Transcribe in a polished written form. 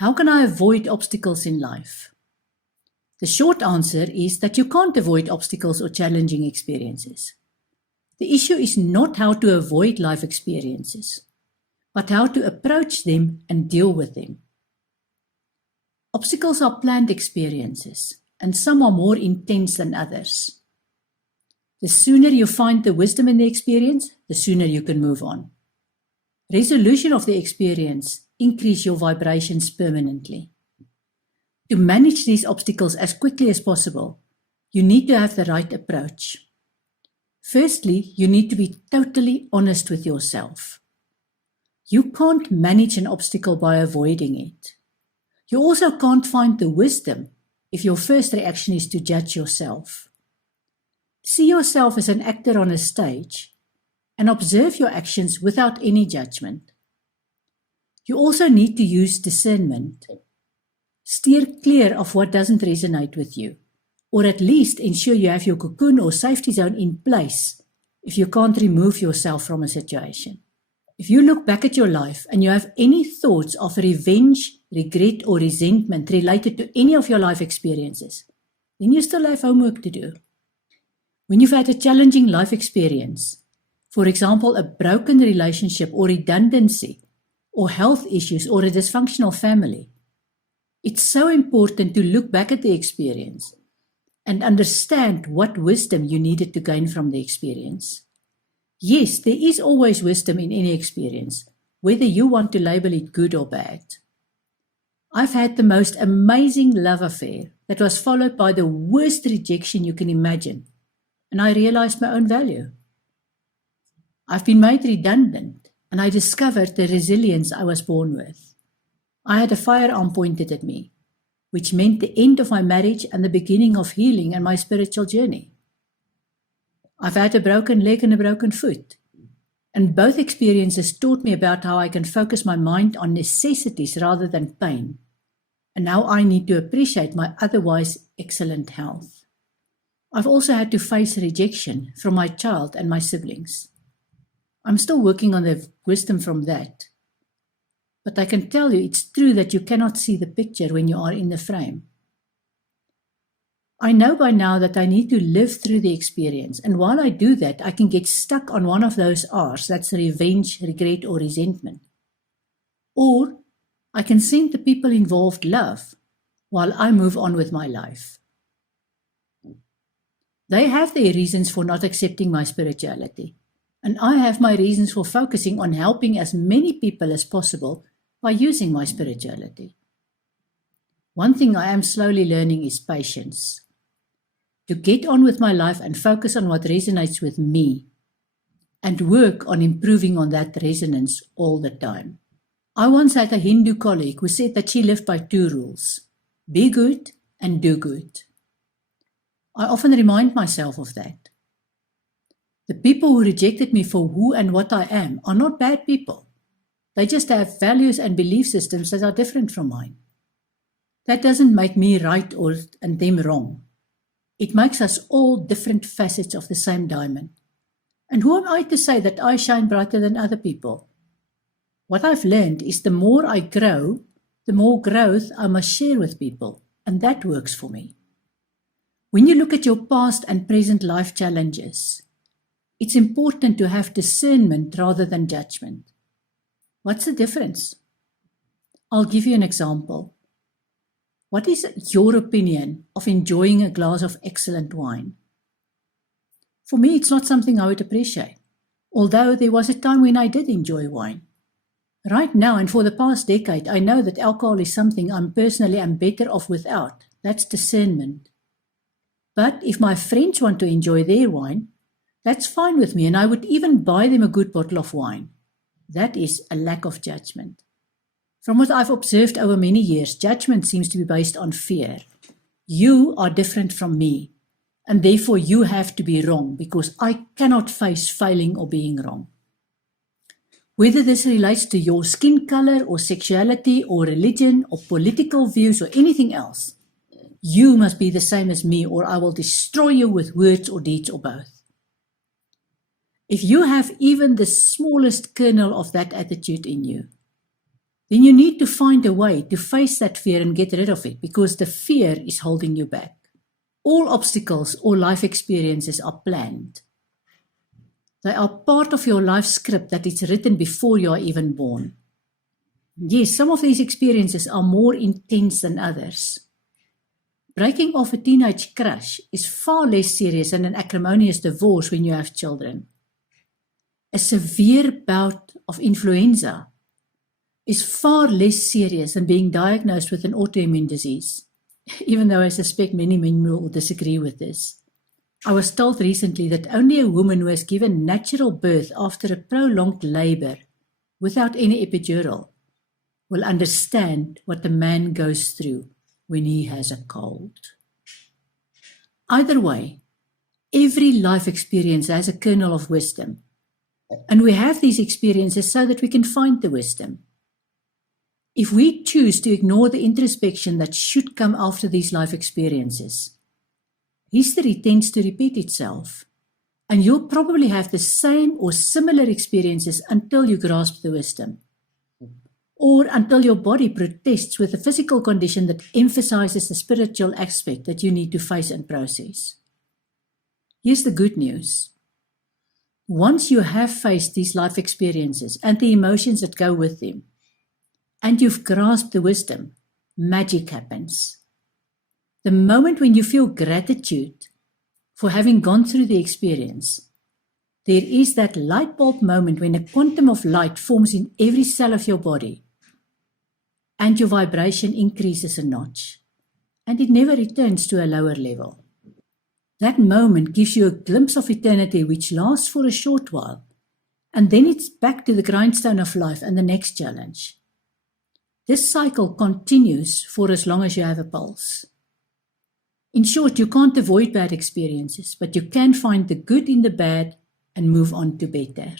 How can I avoid obstacles in life? The short answer is that you can't avoid obstacles or challenging experiences. The issue is not how to avoid life experiences, but how to approach them and deal with them. Obstacles are planned experiences, and some are more intense than others. The sooner you find the wisdom in the experience, the sooner you can move on. Resolution of the experience increase your vibrations permanently. To manage these obstacles as quickly as possible, you need to have the right approach. Firstly, you need to be totally honest with yourself. You can't manage an obstacle by avoiding it. You also can't find the wisdom if your first reaction is to judge yourself. See yourself as an actor on a stage and observe your actions without any judgment. You also need to use discernment. Steer clear of what doesn't resonate with you, or at least ensure you have your cocoon or safety zone in place if you can't remove yourself from a situation. If you look back at your life and you have any thoughts of revenge, regret, or resentment related to any of your life experiences, then you still have homework to do. When you've had a challenging life experience, for example, a broken relationship or redundancy, or health issues or a dysfunctional family, it's so important to look back at the experience and understand what wisdom you needed to gain from the experience. Yes, there is always wisdom in any experience, whether you want to label it good or bad. I've had the most amazing love affair that was followed by the worst rejection you can imagine, and I realized my own value. I've been made redundant, and I discovered the resilience I was born with. I had a firearm pointed at me, which meant the end of my marriage and the beginning of healing and my spiritual journey. I've had a broken leg and a broken foot, and both experiences taught me about how I can focus my mind on necessities rather than pain, and how I need to appreciate my otherwise excellent health. I've also had to face rejection from my child and my siblings. I'm still working on the wisdom from that. But I can tell you it's true that you cannot see the picture when you are in the frame. I know by now that I need to live through the experience, and while I do that, I can get stuck on one of those R's, that's revenge, regret, or resentment. Or I can send the people involved love while I move on with my life. They have their reasons for not accepting my spirituality, and I have my reasons for focusing on helping as many people as possible by using my spirituality. One thing I am slowly learning is patience. To get on with my life and focus on what resonates with me, and work on improving on that resonance all the time. I once had a Hindu colleague who said that she lived by 2 rules: be good and do good. I often remind myself of that. The people who rejected me for who and what I am are not bad people. They just have values and belief systems that are different from mine. That doesn't make me right and them wrong. It makes us all different facets of the same diamond. And who am I to say that I shine brighter than other people? What I've learned is the more I grow, the more growth I must share with people, and that works for me. When you look at your past and present life challenges, it's important to have discernment rather than judgment. What's the difference? I'll give you an example. What is your opinion of enjoying a glass of excellent wine? For me, it's not something I would appreciate, although there was a time when I did enjoy wine. Right now and for the past decade, I know that alcohol is something I'm better off without. That's discernment. But if my friends want to enjoy their wine, that's fine with me, and I would even buy them a good bottle of wine. That is a lack of judgment. From what I've observed over many years, judgment seems to be based on fear. You are different from me, and therefore you have to be wrong because I cannot face failing or being wrong. Whether this relates to your skin color or sexuality or religion or political views or anything else, you must be the same as me or I will destroy you with words or deeds or both. If you have even the smallest kernel of that attitude in you, then you need to find a way to face that fear and get rid of it, because the fear is holding you back. All obstacles or life experiences are planned. They are part of your life script that is written before you are even born. Yes, some of these experiences are more intense than others. Breaking off a teenage crush is far less serious than an acrimonious divorce when you have children. A severe bout of influenza is far less serious than being diagnosed with an autoimmune disease, even though I suspect many men will disagree with this. I was told recently that only a woman who has given natural birth after a prolonged labor without any epidural will understand what a man goes through when he has a cold. Either way, every life experience has a kernel of wisdom, and we have these experiences so that we can find the wisdom. If we choose to ignore the introspection that should come after these life experiences, history tends to repeat itself, and you'll probably have the same or similar experiences until you grasp the wisdom, or until your body protests with a physical condition that emphasizes the spiritual aspect that you need to face and process. Here's the good news. Once you have faced these life experiences and the emotions that go with them, and you've grasped the wisdom, magic happens. The moment when you feel gratitude for having gone through the experience, there is that light bulb moment when a quantum of light forms in every cell of your body, and your vibration increases a notch, and it never returns to a lower level. That moment gives you a glimpse of eternity which lasts for a short while, and then it's back to the grindstone of life and the next challenge. This cycle continues for as long as you have a pulse. In short, you can't avoid bad experiences, but you can find the good in the bad and move on to better.